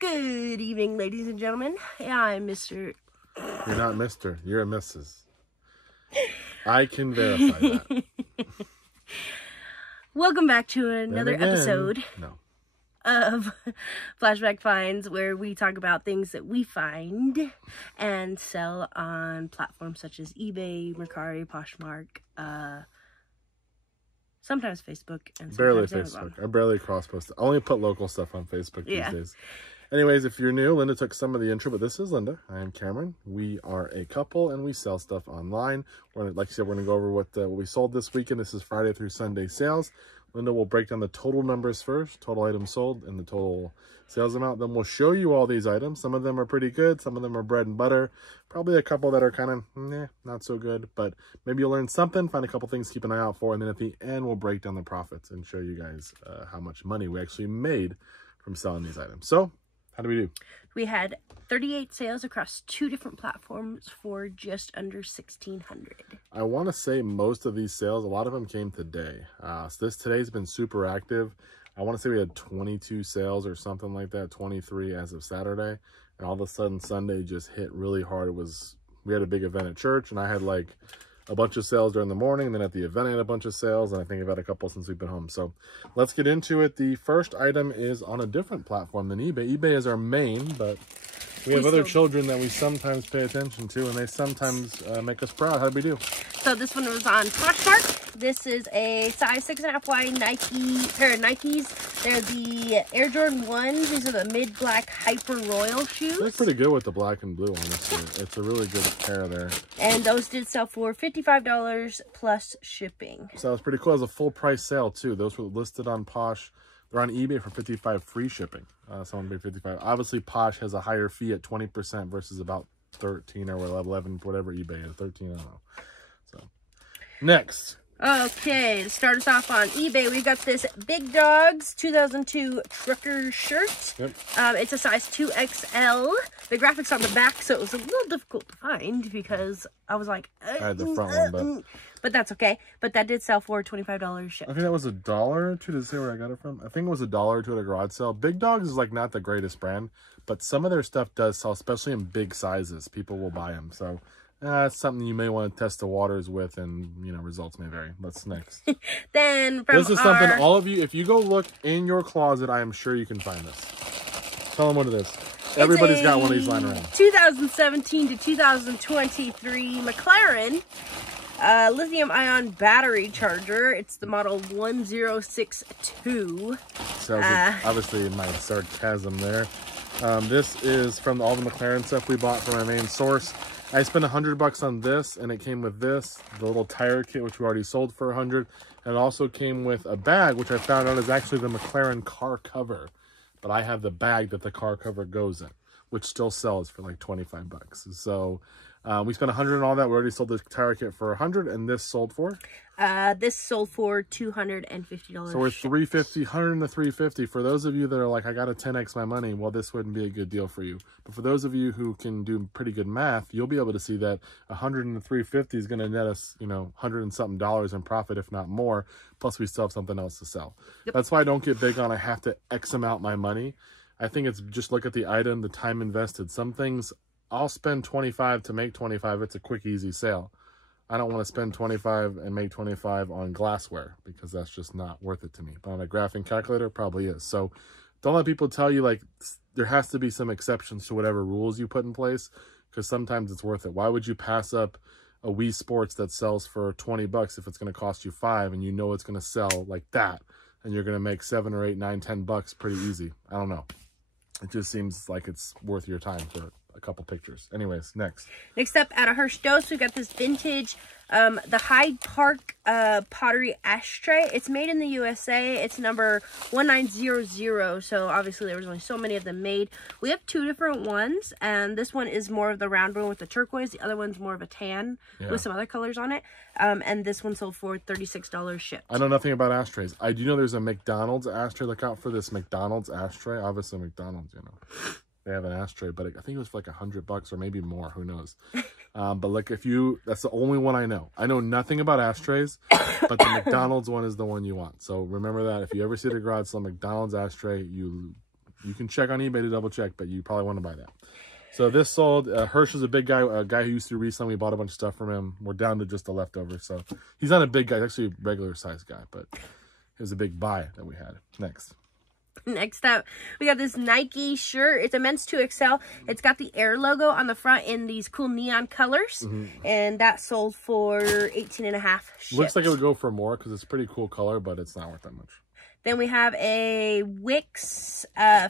Good evening, ladies and gentlemen. I'm Mr. You're not Mr. You're a Mrs. I can verify that. Welcome back to another episode of Flashback Finds, where we talk about things that we find and sell on platforms such as eBay, Mercari, Poshmark, sometimes Facebook, and barely sometimes Facebook. Amazon. I barely cross-post. I only put local stuff on Facebook these days. Anyways, if you're new, Linda took some of the intro, but this is Linda. I am Cameron. We are a couple, and we sell stuff online. Like I said, we're going to go over what we sold this weekend. This is Friday through Sunday sales. Linda will break down the total numbers first, total items sold, and the total sales amount. Then we'll show you all these items. Some of them are pretty good. Some of them are bread and butter. Probably a couple that are kind of, not so good. But maybe you'll learn something, find a couple things to keep an eye out for. And then at the end, we'll break down the profits and show you guys how much money we actually made from selling these items. So, how do we do? We had 38 sales across 2 different platforms for just under $1,600. I want to say most of these sales, a lot of them came today. So today's been super active. I want to say we had 22 sales or something like that, 23 as of Saturday. And all of a sudden Sunday just hit really hard. We had a big event at church, and I had like a bunch of sales during the morning, and then at the event I had a bunch of sales, and I think I've had a couple since we've been home. So let's get into it. The first item is on a different platform than eBay. eBay is our main, but we have other children that we sometimes pay attention to, and they sometimes make us proud. How'd we do? So this one was on Poshmark. This is a size 6.5 wide pair of Nikes. They're the Air Jordan 1s. These are the mid-black Hyper Royal shoes. They're pretty good with the black and blue, honestly. It's a really good pair there. And those did sell for $55 plus shipping. So that was pretty cool. It was a full price sale too. Those were listed on Posh. They're on eBay for $55 free shipping. Someone paid $55. Obviously, Posh has a higher fee at 20% versus about 13 or 11, whatever eBay is. 13, I don't know. So next. Okay, to start us off on eBay, we've got this Big Dogs 2002 trucker shirt. Yep. It's a size 2XL. The graphics on the back, so it was a little difficult to find because I was like, I had the front one, but that's okay. But that did sell for $25 shipped. I think that was $1 or $2. Does it say where I got it from? I think it was $1 or $2 at a garage sale. Big Dogs is like not the greatest brand, but some of their stuff does sell, especially in big sizes. People will buy them. So it's something you may want to test the waters with, and results may vary. What's next? Then from this is something all of you, if you go look in your closet, I am sure you can find this. Tell them what it is. Everybody's got one of these lying around. 2017 to 2023 McLaren lithium-ion battery charger. It's the model 1062. So obviously my sarcasm there. This is from all the McLaren stuff we bought from our main source. I spent $100 on this, and it came with this, the little tire kit, which we already sold for $100. And it also came with a bag, which I found out is actually the McLaren car cover. But I have the bag that the car cover goes in, which still sells for like $25. So we spent $100 on all that. We already sold the tire kit for $100, and this sold for? This sold for $250. So we're $350, $100 and the $350. For those of you that are like, I got to 10x my money, well, this wouldn't be a good deal for you. But for those of you who can do pretty good math, you'll be able to see that $100 and the $350 is going to net us, $100 and something in profit, if not more. Plus, we still have something else to sell. Yep. That's why I don't get big on I have to X amount my money. I think it's just look at the item, the time invested. Some things I'll spend $25 to make $25. It's a quick, easy sale. I don't want to spend $25 and make $25 on glassware because that's just not worth it to me. But on a graphing calculator, it probably is. So don't let people tell you like there has to be some exceptions to whatever rules you put in place, because sometimes it's worth it. Why would you pass up a Wii Sports that sells for $20 if it's going to cost you $5 and you know it's going to sell like that and you're going to make $7 or $8, $9, $10 pretty easy? I don't know. It just seems like it's worth your time for a couple pictures. Anyways, next up at a Hirsch Dose, we've got this vintage the Hyde Park pottery ashtray. It's made in the USA. It's number 1900, so obviously there was only so many of them made. We have 2 different ones, and this one is more of the round one with the turquoise. The other one's more of a tan with some other colors on it. And this one sold for $36 shipped. I know nothing about ashtrays. I do know there's a McDonald's ashtray. Look out for this McDonald's ashtray. Obviously McDonald's, they have an ashtray, but I think it was for like $100 or maybe more, who knows. But like that's the only one I know. I know nothing about ashtrays, but the McDonald's one is the one you want. So remember that if you ever see the garage sell McDonald's ashtray, you You can check on eBay to double check, but you probably want to buy that. So this sold. Hirsch is a big guy, a guy who used to do reselling. We bought a bunch of stuff from him. We're down to just the leftovers. So he's not a big guy. He's actually a regular size guy, but it was a big buy that we had. Next up, we got this Nike shirt. It's a men's 2XL. It's got the Air logo on the front in these cool neon colors. And that sold for $18.50 shipped. Looks like it would go for more because it's a pretty cool color, but it's not worth that much. Then we have a Wix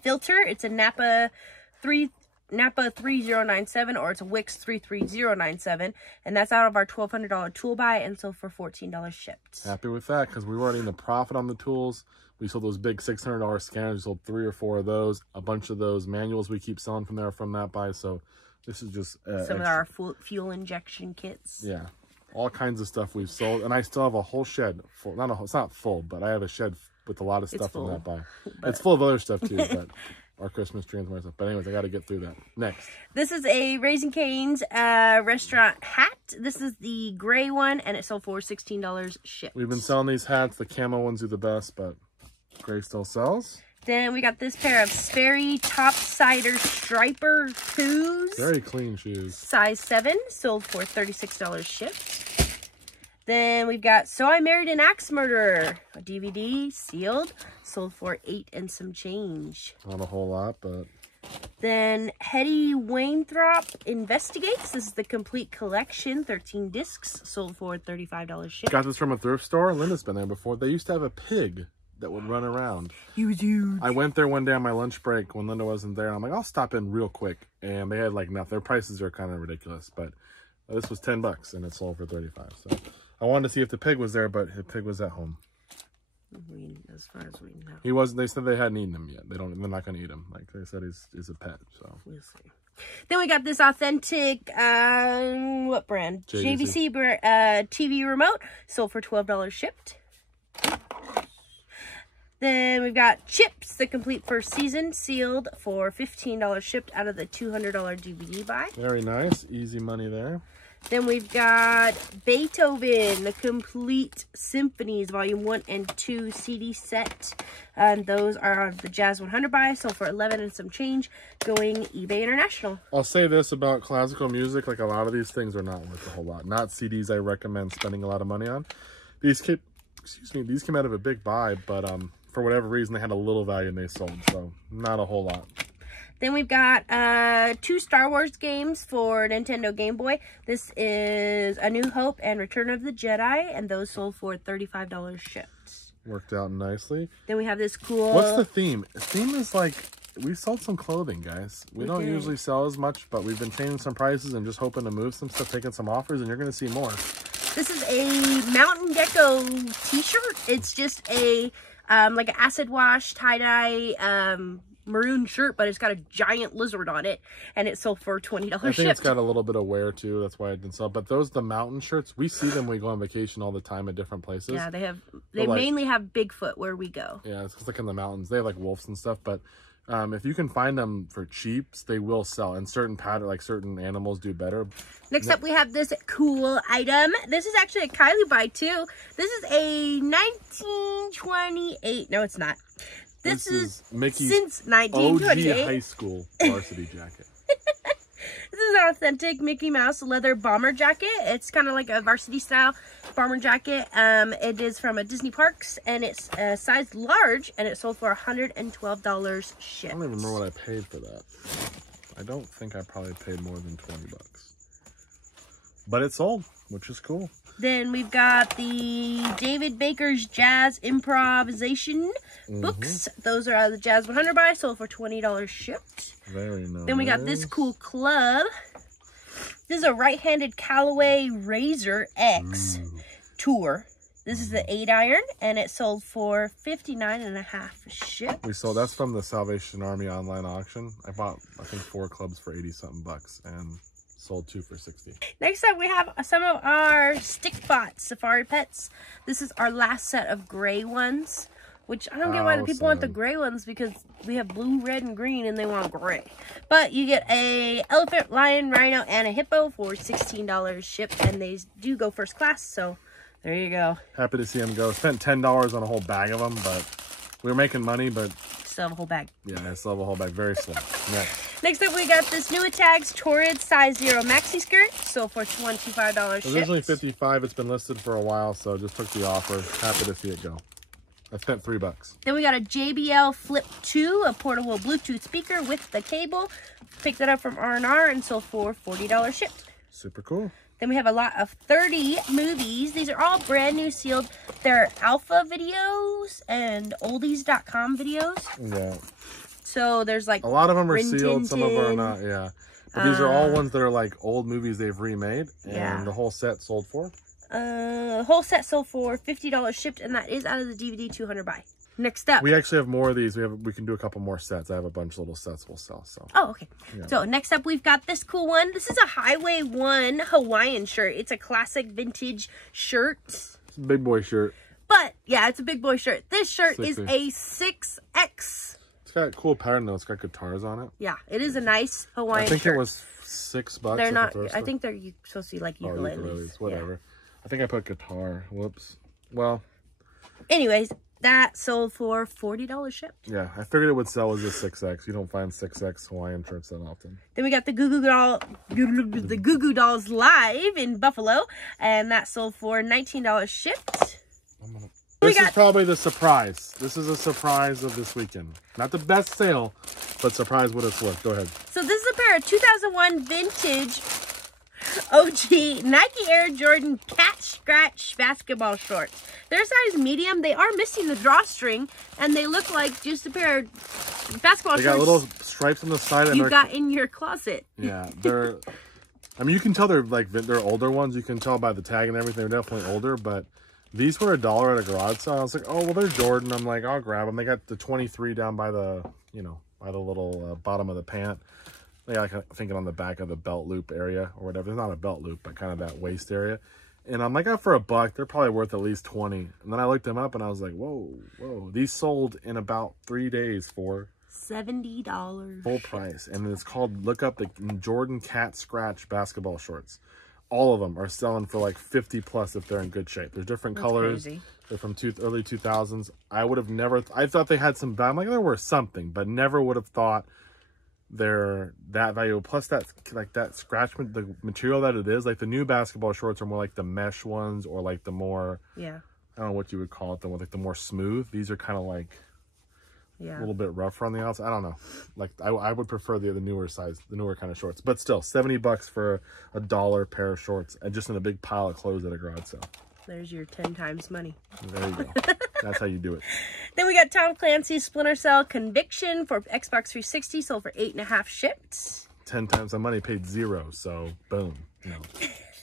filter. It's a Napa 3097, or it's a Wix 33097, and that's out of our $1,200 tool buy, and sold for $14 shipped. Happy with that because we weren't even a profit on the tools. We sold those big $600 scanners. We sold 3 or 4 of those. A bunch of those manuals we keep selling from there from that buy. So this is just some of our fuel injection kits. Yeah, all kinds of stuff we've sold, and I still have a whole shed full. It's not full, but I have a shed with a lot of stuff from that buy. It's full of other stuff too, but our Christmas tree and more stuff. But anyways, I got to get through that. Next. This is a Raising Cane's restaurant hat. This is the gray one, and it sold for $16 shipped. We've been selling these hats. The camo ones are the best, but gray still sells. Then we got this pair of Sperry Topsider Striper shoes. Very clean shoes. Size 7, sold for $36 shipped. Then we've got So I Married an Axe Murderer, a DVD, sealed, sold for $8 and some change. Not a whole lot, but... Then Hetty Wainthropp Investigates. This is the complete collection, 13 discs, sold for $35 shipped. Got this from a thrift store. Linda's been there before. They used to have a pig that would run around. He was huge. I went there one day on my lunch break when Linda wasn't there. And I'm like, I'll stop in real quick. And they had like nothing. Their prices are kind of ridiculous, but this was $10 and it sold for $35. So I wanted to see if the pig was there, but the pig was at home. As far as we know, he wasn't. They said they hadn't eaten him yet. They're not going to eat him. Like they said, he's a pet. So we'll see. Then we got this authentic, what brand? JVC TV remote, sold for $12 shipped. Then we've got Chips, the complete first season, sealed for $15 shipped out of the $200 DVD buy. Very nice. Easy money there. Then we've got Beethoven, the complete symphonies, volume 1 and 2 CD set. And those are the Jazz 100 buy, sold for $11 and some change, going eBay International. I'll say this about classical music, like a lot of these things are not worth a whole lot. Not CDs I recommend spending a lot of money on. These came out of a big buy, but for whatever reason they had a little value and they sold, so not a whole lot. Then we've got 2 Star Wars games for Nintendo Game Boy. This is A New Hope and Return of the Jedi, and those sold for $35 shipped. Worked out nicely. Then we have this cool... What's the theme? The theme is like, we sold some clothing, guys. We don't usually sell as much, but we've been changing some prices and just hoping to move some stuff, taking some offers, and you're going to see more. This is a Mountain Gecko t-shirt. It's just a, like an acid wash, tie-dye, maroon shirt, but it's got a giant lizard on it, and it sold for $20 shipped. I think it's got a little bit of wear too, that's why I didn't sell. But the mountain shirts, we see them when we go on vacation all the time at different places. Yeah, they mainly have Bigfoot where we go. Yeah, it's like in the mountains. They have like wolves and stuff, but if you can find them for cheaps, they will sell. And certain pattern, like certain animals do better. Next up, we have this cool item. This is actually a Kylie buy too. This is a 1928. No, it's not. This is Mickey's since 1928. OG high school varsity jacket. This is an authentic Mickey Mouse leather bomber jacket. It's kind of like a varsity style bomber jacket. It is from a Disney Parks, and it's size large, and it sold for $112 shipped. I don't even remember what I paid for that. I don't think I probably paid more than $20. But it sold, which is cool. Then we've got the David Baker's Jazz Improvisation books. Those are the Jazz 100 buy, sold for $20 shipped. Very nice. Then we got this cool club. This is a right-handed Callaway Razor X Tour. This is the 8-iron, and it sold for $59.50 shipped. We sold, that's from the Salvation Army online auction. I bought, I think, 4 clubs for 80-something bucks, and sold 2 for $60. Next up, we have some of our Stick Bot Safari Pets. This is our last set of gray ones, which I don't get why the people want the gray ones, because we have blue, red, and green, and they want gray. But you get a elephant, lion, rhino, and a hippo for $16 shipped, and they do go first class, so there you go. Happy to see them go. Spent $10 on a whole bag of them, but we were making money, but still have a whole bag. Yeah, I still have a whole bag. Very slow. Next up, we got this new Tags Torrid size 0 maxi skirt. Sold for $25 shipped. Originally $55. It's been listed for a while, so just took the offer. Happy to see it go. I spent $3. Then we got a JBL Flip 2, a portable Bluetooth speaker with the cable. Picked it up from R&R and sold for $40 shipped. Super cool. Then we have a lot of 30 movies. These are all brand new sealed. They're alpha videos and oldies.com videos. Yeah. So there's like a lot of them are sealed, some of them are not. Yeah. But these are all ones that are like old movies they've remade, and the whole set sold for. Whole set sold for $50 shipped, and that is out of the DVD 200 buy. Next up, we actually have more of these. We can do a couple more sets. I have a bunch of little sets we'll sell. So. Oh, okay. Yeah. So next up, we've got this cool one. This is a Highway 1 Hawaiian shirt. It's a classic vintage shirt. It's a big boy shirt. But yeah, it's a big boy shirt. This shirt 60. is a 6X. It's got a cool pattern though. It's got guitars on it. Yeah, it is a nice Hawaiian shirt. I think it was $6. They're not. I think they're supposed to be like ukuleles. Ukuleles, whatever. Yeah. I think I put guitar. Whoops. Well. Anyways, that sold for $40 shipped. Yeah, I figured it would sell as a 6X. You don't find 6X Hawaiian shirts that often. Then we got the Goo Goo Dolls Live in Buffalo, and that sold for $19 shipped. This is probably the surprise. This is a surprise of this weekend. Not the best sale, but surprise what it's worth. Go ahead. So this is a pair of 2001 vintage OG Nike Air Jordan Cat Scratch basketball shorts. They're size medium. They are missing the drawstring, and they look like just a pair of basketball shorts. They got little stripes on the side. You got in your closet. Yeah, they're. I mean, you can tell they're older ones. You can tell by the tag and everything. They're definitely older, but these were $1 at a garage sale. I was like, oh well, they're Jordan. I'm like, I'll grab them. They got the 23 down by the by the little bottom of the pant. They got thinking on the back of the belt loop area or whatever. It's not a belt loop, but kind of that waist area. And I'm like, for $1, they're probably worth at least 20. And then I looked them up and I was like, whoa. These sold in about 3 days for $70. Full price. And it's called, look up the Jordan Cat Scratch basketball shorts. All of them are selling for like 50 plus if they're in good shape. There's different colors. Crazy. They're from early 2000s. I would have never, I thought they had some, I'm like, they're worth something, but never would have thought they're that valuable. Plus that scratch, the material that it is, like the new basketball shorts are more like the mesh ones or like the more, I don't know what you would call it, like the more smooth. These are kind of like a little bit rougher on the outside. I don't know. Like I would prefer the newer size, the newer kind of shorts, but still $70 for $1 pair of shorts and just in a big pile of clothes at a garage sale. There's your 10 times money. There you go. That's how you do it. Then we got Tom Clancy's Splinter Cell Conviction for Xbox 360, sold for $8.50 shipped. 10 times the money, paid $0, so boom. No.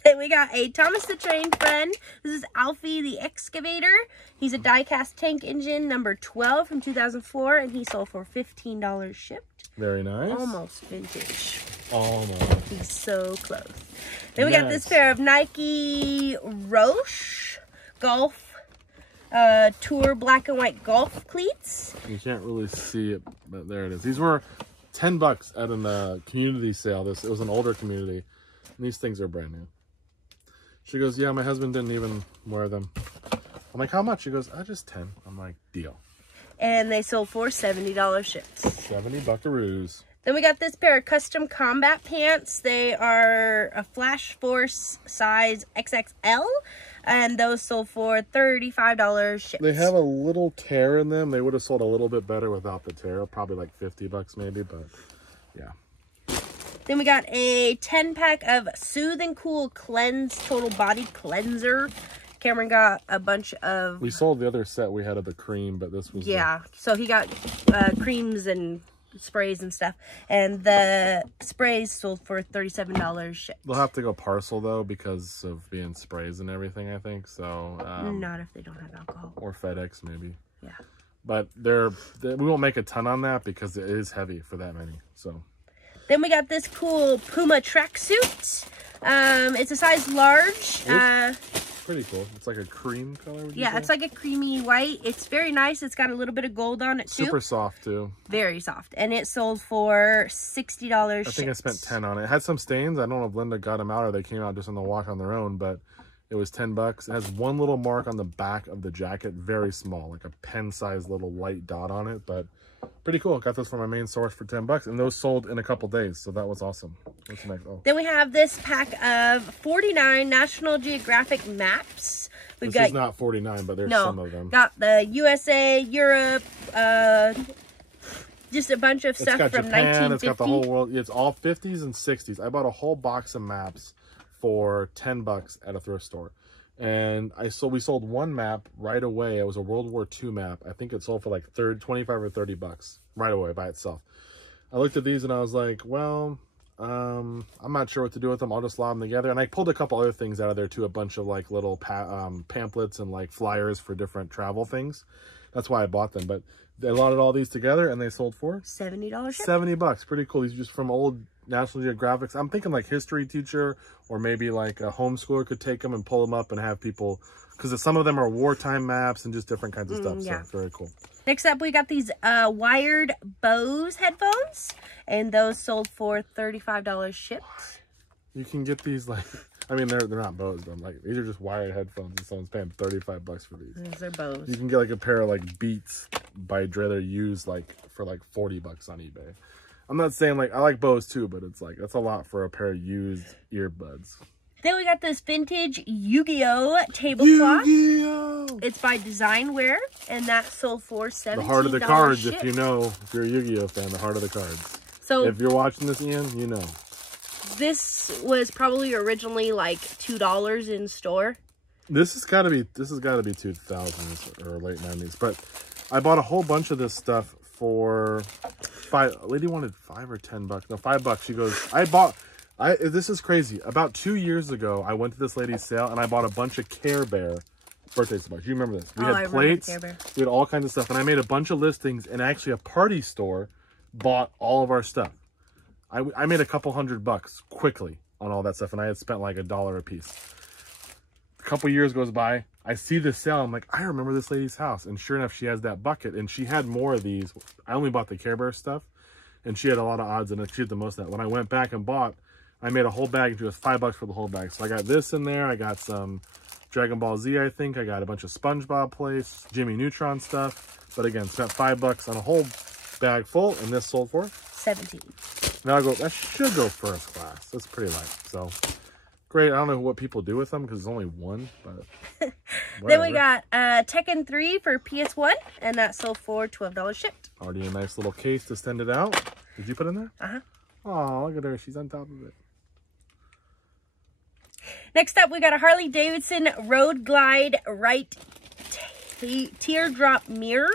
Then we got a Thomas the Train Friend. This is Alfie the Excavator. He's a die-cast tank engine number 12 from 2004, and he sold for $15 shipped. Very nice. Almost vintage. Almost. He's so close. Then we got this pair of Nike Rosh Golf Tour black and white golf cleats. You can't really see it, but there it is. These were $10 at a community sale. It was an older community. And these things are brand new. She goes, yeah, my husband didn't even wear them. I'm like, how much? She goes, just 10. I'm like, deal. And they sold for $70 shipped. 70 buckaroos. Then we got this pair of custom combat pants. They are a Flash Force size XXL, and those sold for $35 shipped. They have a little tear in them. They would have sold a little bit better without the tear. Probably like $50 maybe, but yeah. Then we got a 10-pack of Soothe and Cool Cleanse Total Body Cleanser. Cameron got a bunch of... We sold the other set we had of the cream, but this was... So he got creams and sprays and stuff. And the sprays sold for $37 shipped. They'll have to go parcel, though, because of being sprays and everything, I think. So not if they don't have alcohol. Or FedEx, maybe. Yeah. But we won't make a ton on that because it is heavy for that many, so... Then we got this cool Puma tracksuit. It's a size large. Pretty cool. It's like a cream color. Yeah, it's like a creamy white. It's very nice. It's got a little bit of gold on it too. Super soft too. Very soft. And it sold for $60. I think I spent 10 on it. It had some stains. I don't know if Linda got them out or they came out just on the wash on their own, but it was $10. It has one little mark on the back of the jacket, very small, like a pen-sized little light dot on it, but pretty cool. Got those from my main source for $10, and those sold in a couple days, so that was awesome. What's next? Oh. Then we have this pack of 49 National Geographic maps. We've got, is not 49, but there's some of them. Got the USA, Europe, just a bunch of stuff from Japan, 1950. It's got the whole world. It's all 50s and 60s. I bought a whole box of maps for $10 at a thrift store. And we sold one map right away. It was a World War II map. I think it sold for like 25 or $30 right away by itself. I looked at these and I was like, well, I'm not sure what to do with them. I'll just lob them together. And I pulled a couple other things out of there too, a bunch of like little pamphlets and like flyers for different travel things. That's why I bought them. But they allotted all these together and they sold for $70. $70. Pretty cool. These are just from old National Geographics. I'm thinking like history teacher or maybe like a homeschooler could take them and pull them up and have people, because some of them are wartime maps and just different kinds of stuff. Yeah. So it's very cool. Next up, we got these wired Bose headphones, and those sold for $35 shipped. You can get these like, I mean, they're not Bose, but like these are just wired headphones, and someone's paying $35 for these. These are Bose. You can get like a pair of like Beats by Dre used like for like $40 on eBay. I'm not saying like, I like Bose too, but it's like, that's a lot for a pair of used earbuds. Then we got this vintage Yu-Gi-Oh tablecloth. Yu-Gi-Oh! It's by Designwear, and that sold for $17. The heart of the cards, shipped. if you know, if you're a Yu-Gi-Oh fan, the heart of the cards. So if you're watching this, Ian, you know. This was probably originally like $2 in store. This has got to be 2000s or late 90s, but I bought a whole bunch of this stuff for a lady wanted $5 or $10. No, $5. She goes, this is crazy. About 2 years ago, I went to this lady's sale and I bought a bunch of Care Bear birthday supplies. You remember this? We had plates, we had all kinds of stuff, and I made a bunch of listings, and actually a party store bought all of our stuff. I made a couple $100 quickly on all that stuff, and I had spent like $1 a piece. A couple years goes by, I see this sale, I'm like, I remember this lady's house, and sure enough, she has that bucket, and she had more of these. I only bought the Care Bear stuff, and she had a lot of odds in it. She had the most of that. When I went back and bought, I made a whole bag, and it was $5 for the whole bag. So I got this in there, I got some Dragon Ball Z, I think, I got a bunch of SpongeBob plates, Jimmy Neutron stuff, but again, spent $5 on a whole bag full, and this sold for $17. Now that should go first class. That's pretty light. So great. I don't know what people do with them because it's only one, but then we got Tekken 3 for PS1, and that sold for $12 shipped. Already a nice little case to send it out. Did you put in there? Uh-huh. Oh, look at her. She's on top of it. Next up, we got a Harley Davidson Road Glide right teardrop mirror,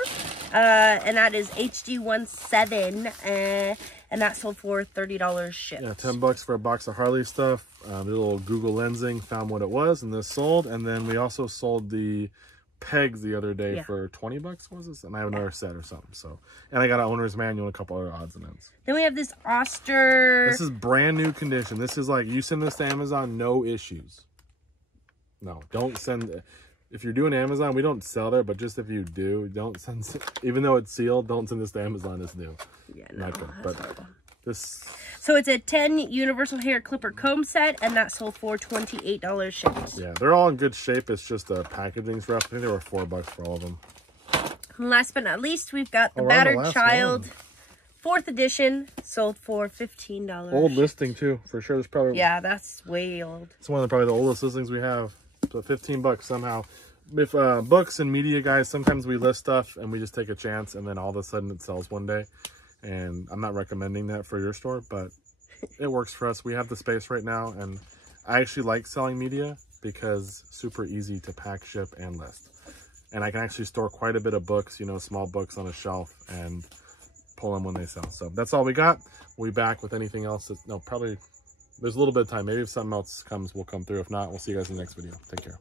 and that is HD17, and that sold for $30 shipped. Yeah, $10 for a box of Harley stuff. Did a little Google lensing, found what it was, and this sold. And then we also sold the pegs the other day for $20. Was this? And I have another set or something. So, and I got an owner's manual and a couple other odds and ends. Then we have this Oster. This is brand new condition. This is like, you send this to Amazon, no issues. No, don't send. If you're doing Amazon, we don't sell there, but just if you do, don't send, even though it's sealed, don't send this to Amazon. It's new. Yeah, no, not good, but this. So it's a 10 universal hair clipper comb set, and that sold for $28 shipped. Yeah, they're all in good shape. It's just the packaging's rough. I think they were $4 for all of them. And last but not least, we've got the Battered Child 4th edition, sold for $15. Old listing too, for sure. There's probably that's way old. It's one of probably the oldest listings we have. So $15 somehow. If books and media guys, sometimes we list stuff and we just take a chance, and then all of a sudden it sells one day. And I'm not recommending that for your store, but it works for us. We have the space right now, and I actually like selling media because super easy to pack, ship, and list. And I can actually store quite a bit of books, you know, small books on a shelf, and pull them when they sell. So that's all we got. We'll be back with anything else. Probably there's a little bit of time. Maybe if something else comes, we'll come through. If not, we'll see you guys in the next video. Take care.